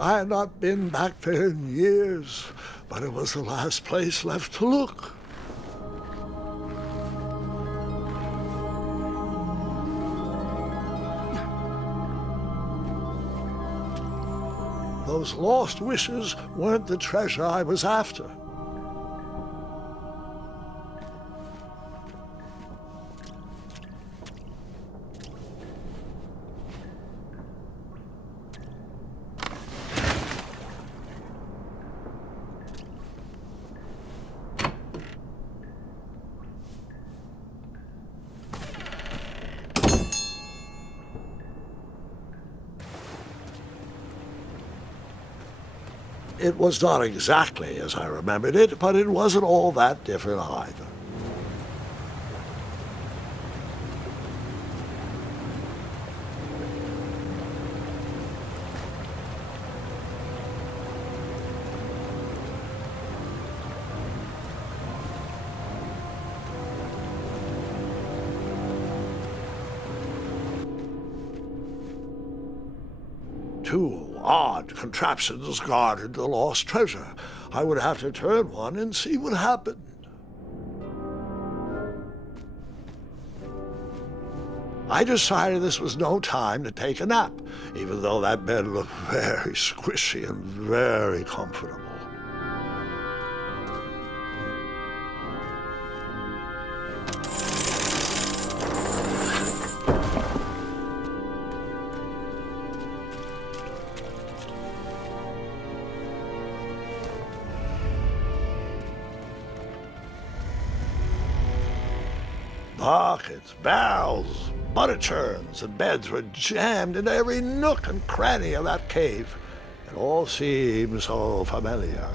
I had not been back there in years, but it was the last place left to look. Those lost wishes weren't the treasure I was after. It was not exactly as I remembered it, but it wasn't all that different either. Two odd contraptions guarded the lost treasure. I would have to turn one and see what happened. I decided this was no time to take a nap, even though that bed looked very squishy and very comfortable. Buckets, barrels, butter churns, and beds were jammed into every nook and cranny of that cave. It all seemed so familiar.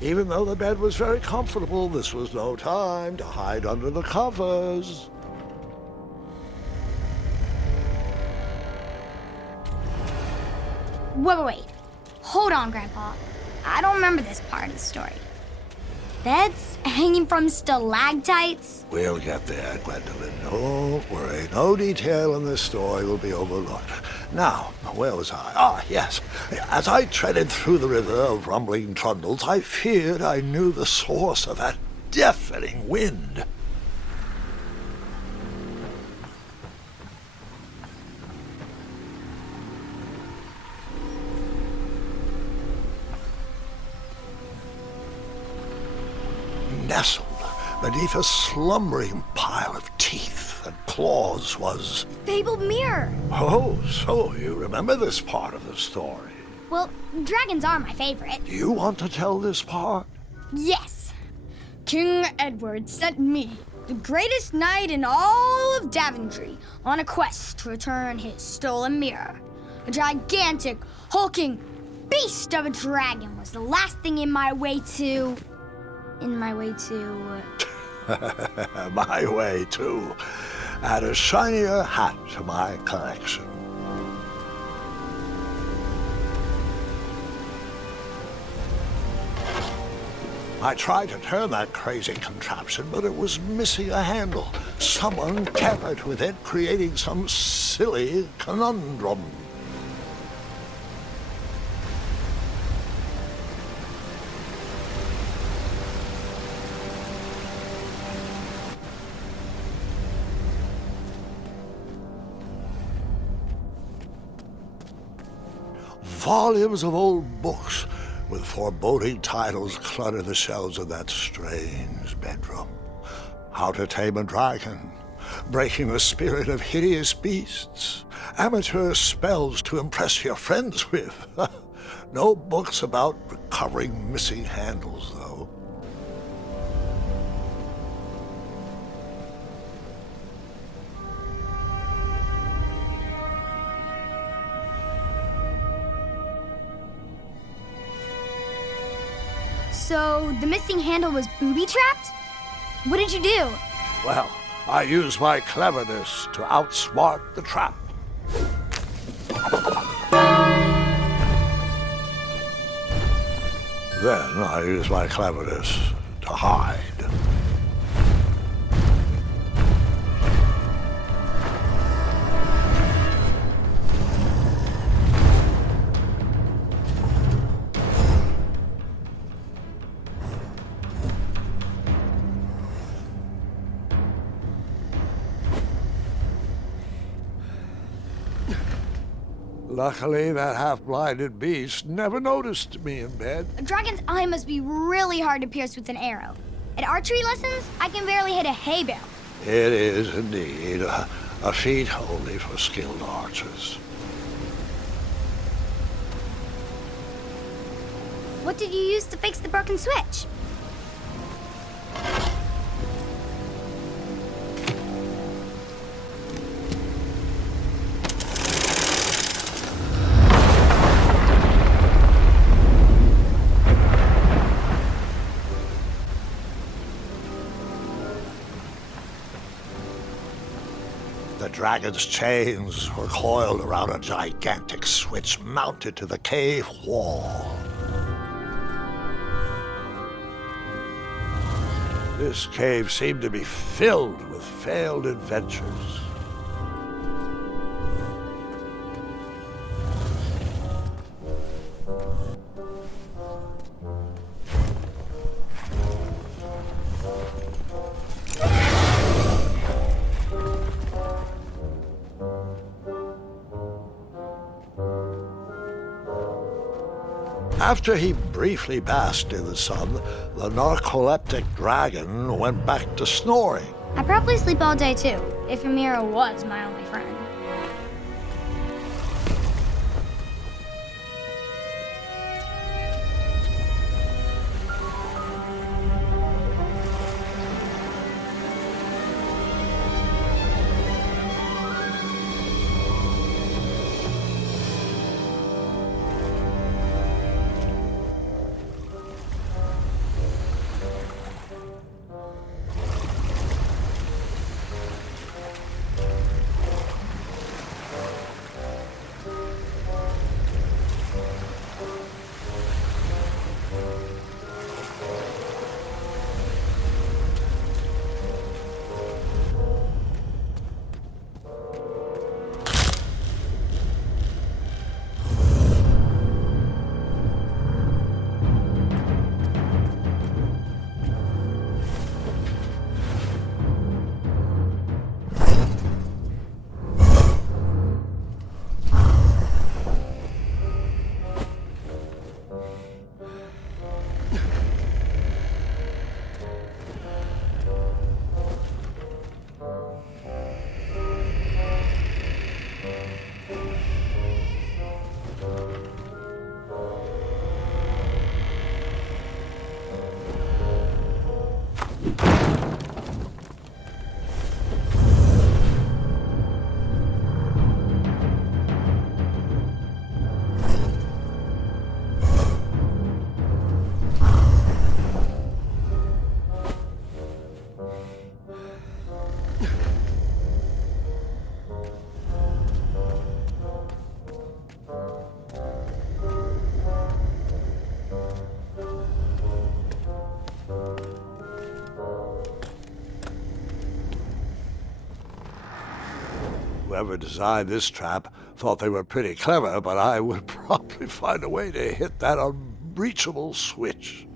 Even though the bed was very comfortable, this was no time to hide under the covers. Wait. Hold on, Grandpa. I don't remember this part of the story. Beds hanging from stalactites? We'll get there, Gwendolyn. Don't worry. No detail in this story will be overlooked. Now, where was I? Ah, yes. As I treaded through the river of rumbling trundles, I feared I knew the source of that deafening wind. Nestled beneath a slumbering pile of teeth and claws was... Fabled mirror. Oh, so you remember this part of the story. Well, dragons are my favorite. You want to tell this part? Yes. King Edward sent me, the greatest knight in all of Daventry, on a quest to return his stolen mirror. A gigantic, hulking beast of a dragon was the last thing in my way to... My way to add a shinier hat to my collection. I tried to turn that crazy contraption, but it was missing a handle. Someone tampered with it, creating some silly conundrum. Volumes of old books with foreboding titles clutter the shelves of that strange bedroom. How to Tame a Dragon, Breaking the Spirit of Hideous Beasts, Amateur Spells to Impress Your Friends with. No books about recovering missing handles, though. So, the missing handle was booby-trapped? What did you do? Well, I used my cleverness to outsmart the trap. Then I used my cleverness to hide. Luckily, that half-blinded beast never noticed me in bed. A dragon's eye must be really hard to pierce with an arrow. At archery lessons, I can barely hit a hay bale. It is indeed a feat only for skilled archers. What did you use to fix the broken switch? The dragon's chains were coiled around a gigantic switch mounted to the cave wall. This cave seemed to be filled with failed adventures. After he briefly basked in the sun, the narcoleptic dragon went back to snoring. I probably sleep all day too, if Amira was my only friend. Whoever designed this trap thought they were pretty clever, but I would probably find a way to hit that unreachable switch.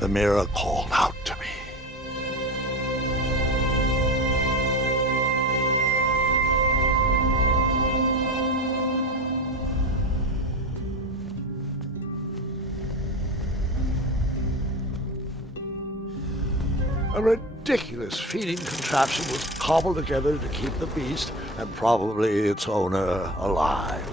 The mirror called out to me. A ridiculous feeding contraption was cobbled together to keep the beast and probably its owner alive.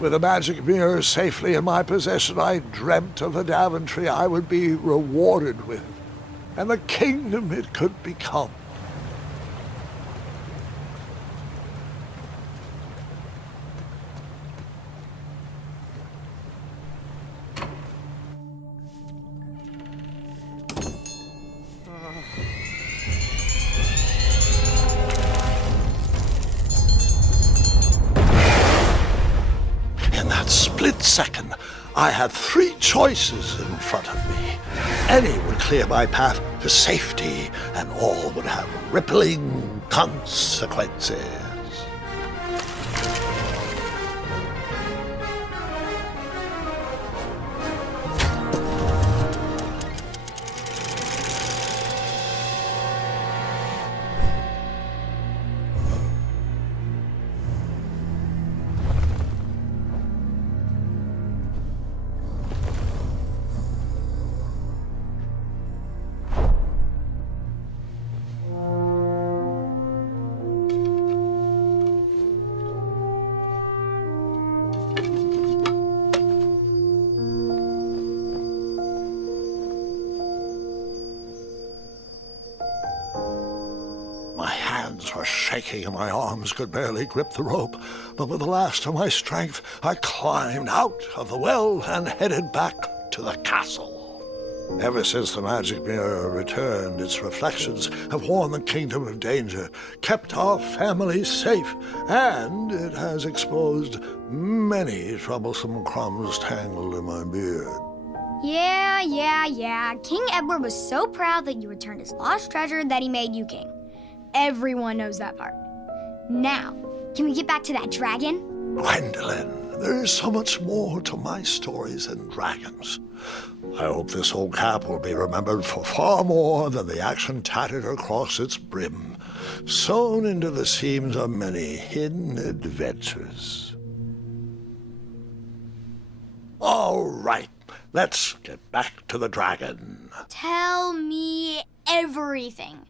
With the magic mirror safely in my possession, I dreamt of the Daventry I would be rewarded with, and the kingdom it could become. Split second, I had three choices in front of me. Any would clear my path to safety, and all would have rippling consequences. My hands were shaking and my arms could barely grip the rope, but with the last of my strength, I climbed out of the well and headed back to the castle. Ever since the magic mirror returned, its reflections have warned the kingdom of danger, kept our family safe, and it has exposed many troublesome crumbs tangled in my beard. Yeah. King Edward was so proud that you returned his lost treasure that he made you king. Everyone knows that part. Now, can we get back to that dragon? Gwendolyn, there is so much more to my stories than dragons. I hope this old cap will be remembered for far more than the action tattered across its brim, sewn into the seams of many hidden adventures. All right, let's get back to the dragon. Tell me everything.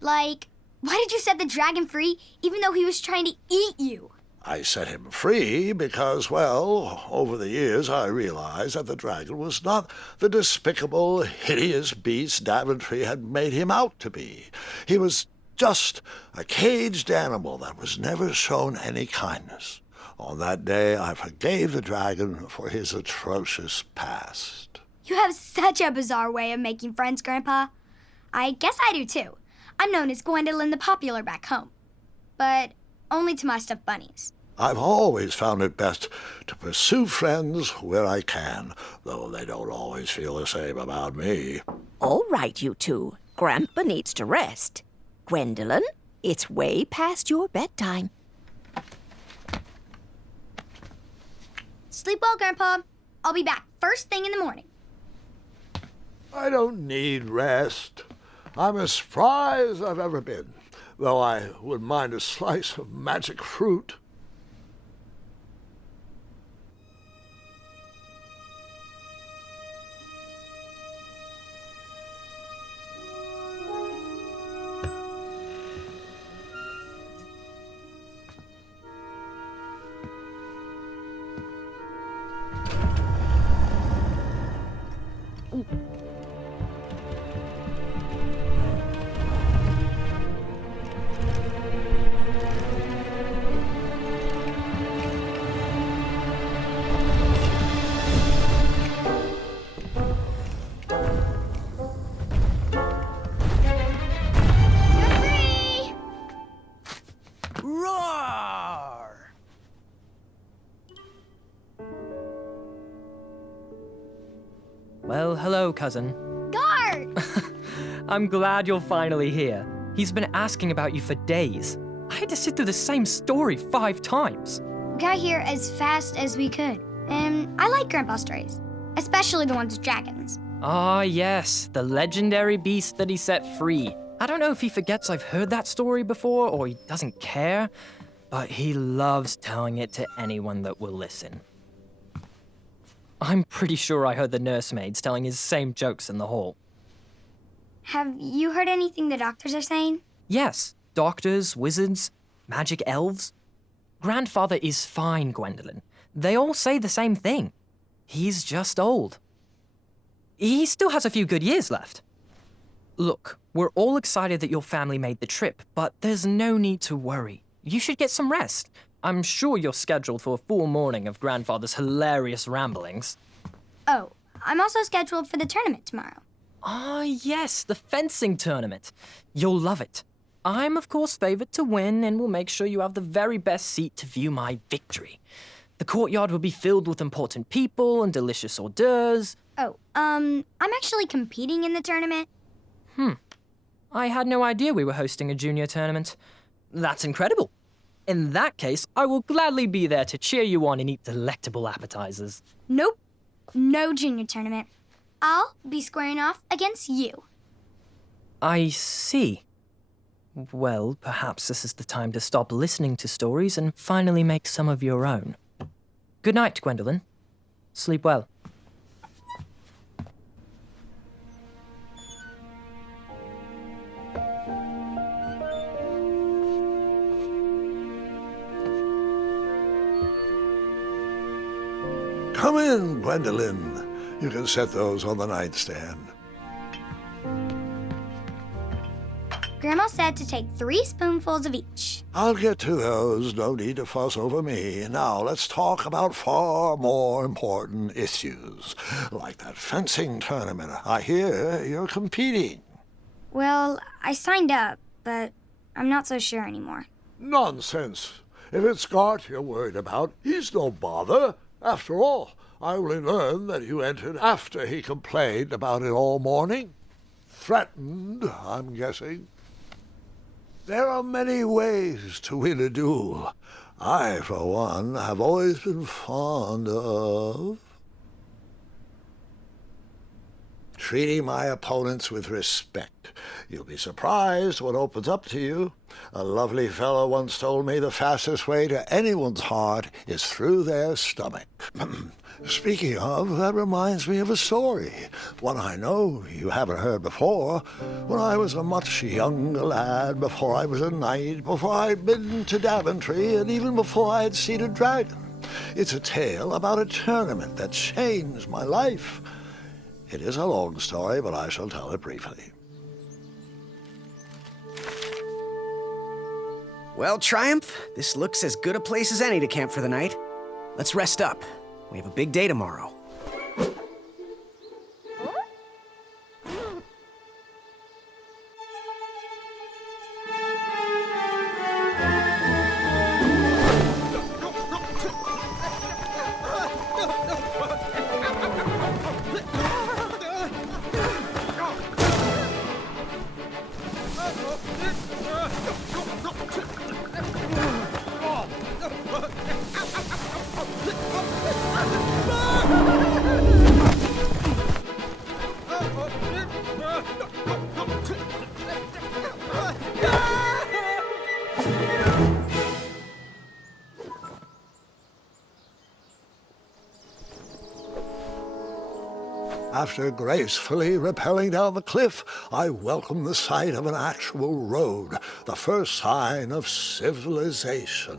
Like, why did you set the dragon free even though he was trying to eat you? I set him free because, well, over the years I realized that the dragon was not the despicable, hideous beast Daventry had made him out to be. He was just a caged animal that was never shown any kindness. On that day, I forgave the dragon for his atrocious past. You have such a bizarre way of making friends, Grandpa. I guess I do too. I'm known as Gwendolyn the Popular back home. But only to my stuffed bunnies. I've always found it best to pursue friends where I can, though they don't always feel the same about me. All right, you two. Grandpa needs to rest. Gwendolyn, it's way past your bedtime. Sleep well, Grandpa. I'll be back first thing in the morning. I don't need rest. I'm as spry as I've ever been, though I wouldn't mind a slice of magic fruit. You're free! Roar! Well, hello, cousin. Guard! I'm glad you're finally here. He's been asking about you for days. I had to sit through the same story 5 times. We got here as fast as we could. And I like Grandpa's stories, especially the ones with dragons. Ah, yes, the legendary beast that he set free. I don't know if he forgets I've heard that story before or he doesn't care, but he loves telling it to anyone that will listen. I'm pretty sure I heard the nursemaids telling his same jokes in the hall. Have you heard anything the doctors are saying? Yes, doctors, wizards, magic elves. Grandfather is fine, Gwendolyn. They all say the same thing. He's just old. He still has a few good years left. Look, we're all excited that your family made the trip, but there's no need to worry. You should get some rest. I'm sure you're scheduled for a full morning of Grandfather's hilarious ramblings. Oh, I'm also scheduled for the tournament tomorrow. Ah, yes, the fencing tournament. You'll love it. I'm, of course, favored to win and will make sure you have the very best seat to view my victory. The courtyard will be filled with important people and delicious hors d'oeuvres. Oh, I'm actually competing in the tournament. I had no idea we were hosting a junior tournament. That's incredible. In that case, I will gladly be there to cheer you on and eat delectable appetizers. Nope. No junior tournament. I'll be squaring off against you. I see. Well, perhaps this is the time to stop listening to stories and finally make some of your own. Good night, Gwendolyn. Sleep well. Come in, Gwendolyn. You can set those on the nightstand. Grandma said to take 3 spoonfuls of each. I'll get to those. No need to fuss over me. Now let's talk about far more important issues, like that fencing tournament. I hear you're competing. Well, I signed up, but I'm not so sure anymore. Nonsense. If it's Gart you're worried about, he's no bother. After all, I only learned that you entered after he complained about it all morning. Threatened, I'm guessing. There are many ways to win a duel. I, for one, have always been fond of treating my opponents with respect. You'll be surprised what opens up to you. A lovely fellow once told me the fastest way to anyone's heart is through their stomach. Speaking of, that reminds me of a story, one I know you haven't heard before. When I was a much younger lad, before I was a knight, before I'd been to Daventry, and even before I had seen a dragon. It's a tale about a tournament that changed my life. It is a long story, but I shall tell it briefly. Well, Triumph, this looks as good a place as any to camp for the night. Let's rest up. We have a big day tomorrow. After gracefully rappelling down the cliff, I welcomed the sight of an actual road, the first sign of civilization.